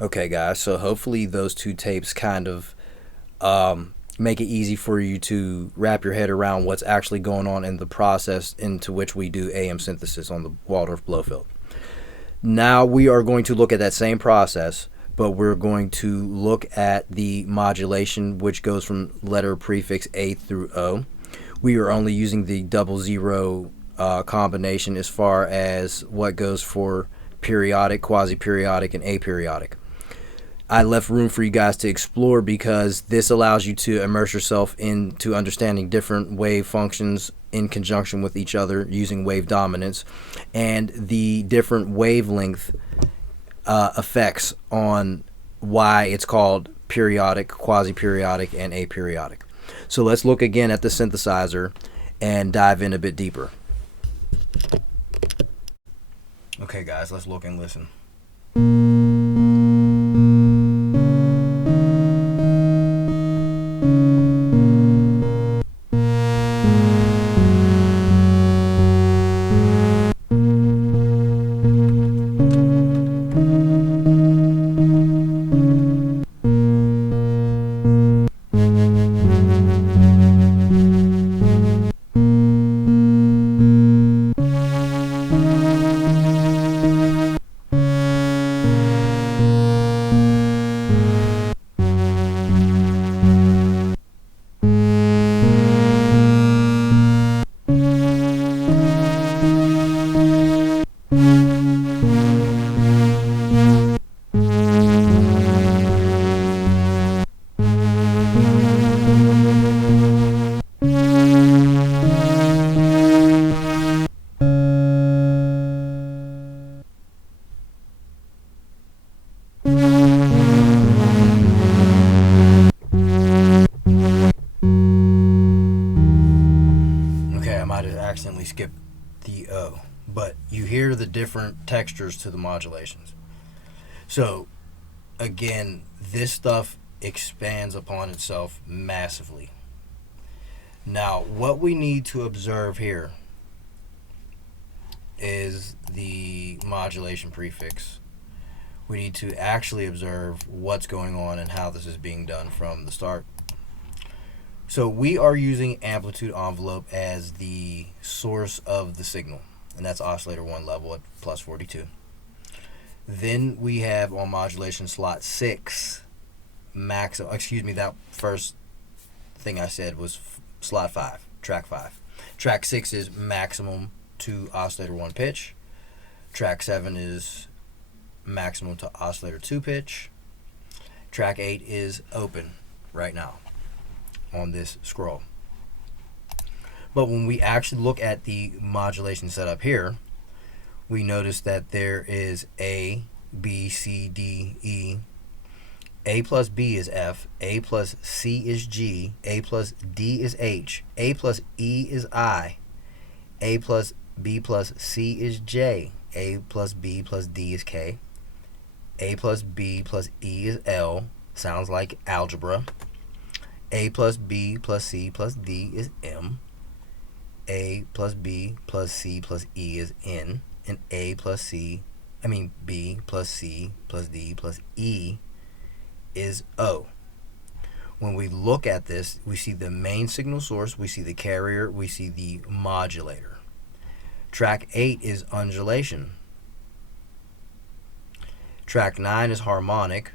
Okay, guys, so hopefully those two tapes kind of make it easy for you to wrap your head around what's actually going on in the process into which we do AM synthesis on the Waldorf Blofeld. Now we are going to look at that same process, but we're going to look at the modulation, which goes from letter prefix A through O. We are only using the 00 combination as far as what goes for periodic, quasi-periodic, and aperiodic. I left room for you guys to explore because this allows you to immerse yourself into understanding different wave functions in conjunction with each other using wave dominance and the different wavelength effects on why it's called periodic, quasi-periodic, and aperiodic. So let's look again at the synthesizer and dive in a bit deeper. Okay, guys, let's look and listen. Accidentally skipped the O, but you hear the different textures to the modulations. So again, this stuff expands upon itself massively. Now what we need to observe here is the modulation prefix. We need to actually observe what's going on and how this is being done from the start. So we are using amplitude envelope as the source of the signal, and that's oscillator 1 level at plus 42. Then we have on modulation slot 6, that first thing I said was slot 5, track 5. Track 6 is maximum to oscillator 1 pitch. Track 7 is maximum to oscillator 2 pitch. Track 8 is open right now on this scroll. But when we actually look at the modulation setup here, we notice that there is A, B, C, D, E. A plus B is F, A plus C is G, A plus D is H, A plus E is I, A plus B plus C is J, A plus B plus D is K, A plus B plus E is L, sounds like algebra. A plus B plus C plus D is M. A plus B plus C plus E is N. And B plus C plus D plus E is O. When we look at this, we see the main signal source, we see the carrier, we see the modulator. Track 8 is undulation. Track 9 is harmonic.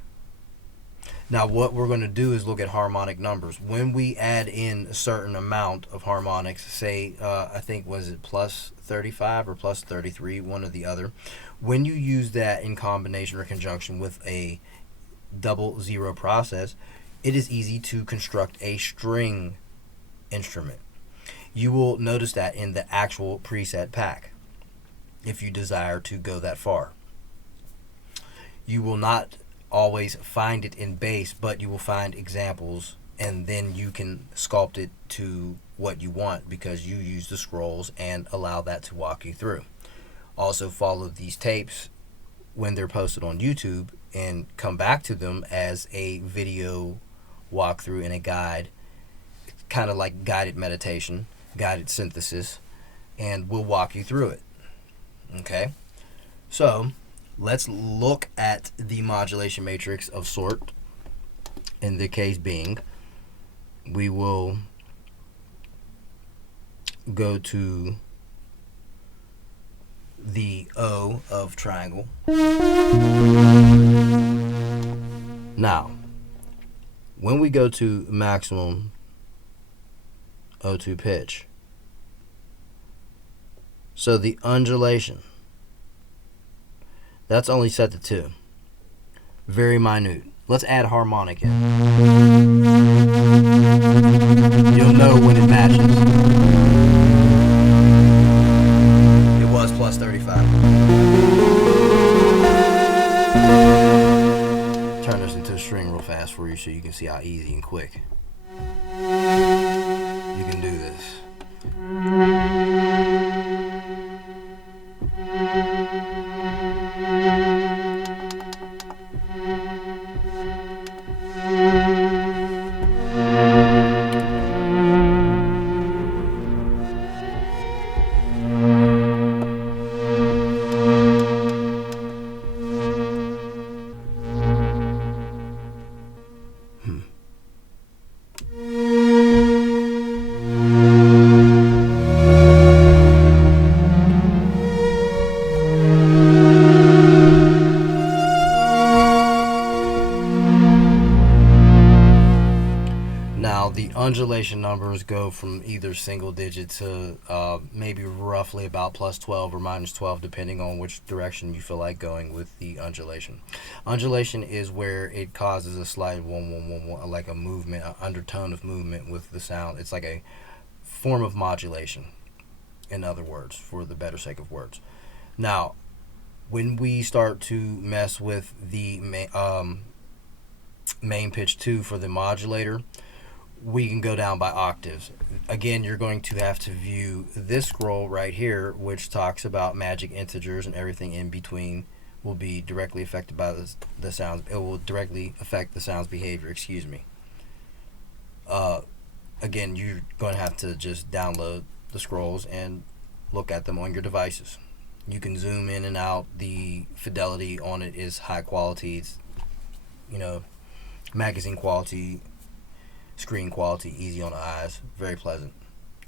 Now what we're going to do is look at harmonic numbers. When we add in a certain amount of harmonics, say I think was it plus 35 or plus 33, one or the other, when you use that in combination or conjunction with a 00 process, it is easy to construct a string instrument. You will notice that in the actual preset pack if you desire to go that far. You will not always find it in bass, but you will find examples, and then you can sculpt it to what you want because you use the scrolls and allow that to walk you through. Also follow these tapes when they're posted on YouTube and come back to them as a video walkthrough and a guide, kind of like guided meditation, guided synthesis, and we'll walk you through it. Okay, so let's look at the modulation matrix of sort. In the case being, we will go to the O of triangle. Now, when we go to maximum O2 pitch, so the undulation, that's only set to 2. Very minute. Let's add harmonic in. You'll know when it matches. It was plus 35. Turn this into a string real fast for you so you can see how easy and quick you can do this. Now, the undulation numbers go from either single digit to maybe roughly about plus 12 or minus 12, depending on which direction you feel like going with the undulation. Undulation is where it causes a slight like a movement, an undertone of movement with the sound. It's like a form of modulation, in other words, for the better sake of words. Now, when we start to mess with the main pitch 2 for the modulator, we can go down by octaves. Again, you're going to have to view this scroll right here, which talks about magic integers, and everything in between will be directly affected by the sounds. It will directly affect the sound's behavior, excuse me. Again, you're going to have to just download the scrolls and look at them on your devices. You can zoom in and out. The fidelity on it is high quality. It's, magazine quality, screen quality, easy on the eyes, very pleasant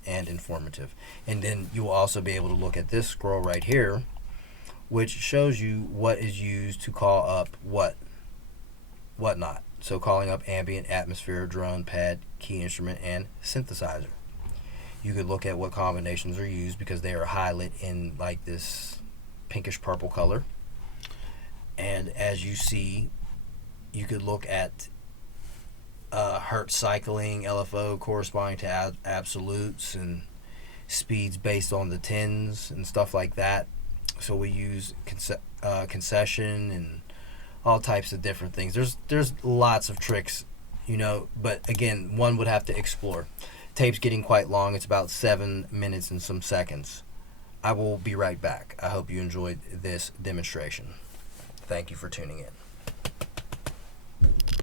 and informative. And then you will also be able to look at this scroll right here, which shows you what is used to call up whatnot. So calling up ambient, atmosphere, drone, pad, key instrument, and synthesizer. You could look at what combinations are used because they are highlighted in like this pinkish purple color. And as you see, you could look at hertz cycling, LFO corresponding to absolutes, and speeds based on the tens and stuff like that. So we use concession and all types of different things. There's lots of tricks, but again, one would have to explore. Tape's getting quite long. It's about 7 minutes and some seconds. I will be right back. I hope you enjoyed this demonstration. Thank you for tuning in.